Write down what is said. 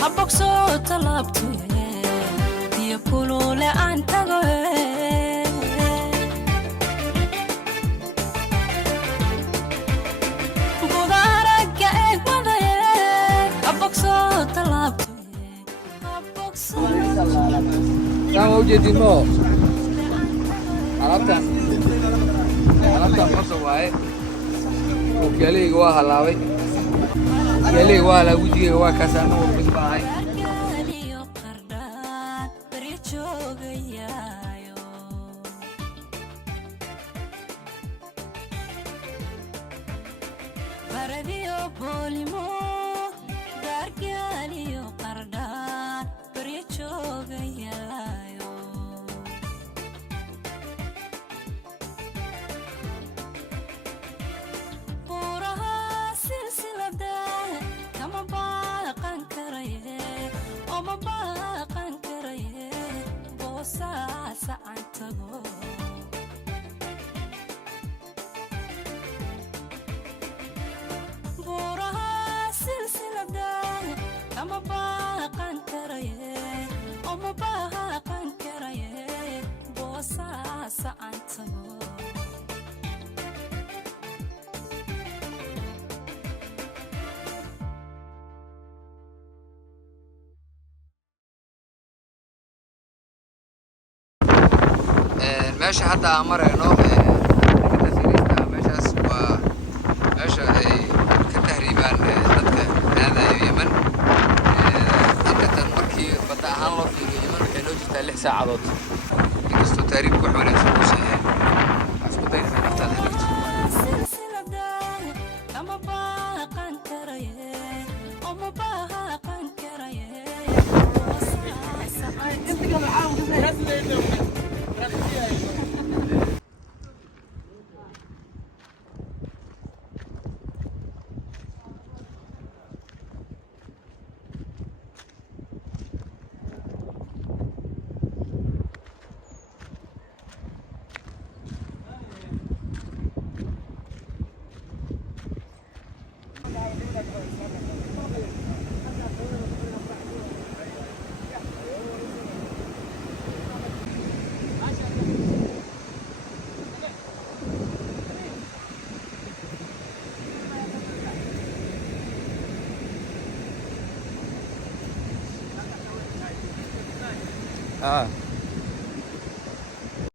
habbogsoo talaabtuye iyo kulule aan tago bugaaragga eegmadaye habbogsoo talaabtuye saan waa ujeedimo alaabtan qorsa waaye okiyaalahayga waa halaabay okiyaalahayga waa halaabay wejigayga waa kaas anagoo mid baahay meesha hadda aan marayno meeshaas waa meesha ay ka tahriibaan dadka aadaya Yemen halkan markii badda ahaan loo fiiriyo Yemen waxay noo jirtaa 6 saacadood inkastoo tahriibku wax wanaagsan u sameeyay isku dayna naftaada hagto Ah.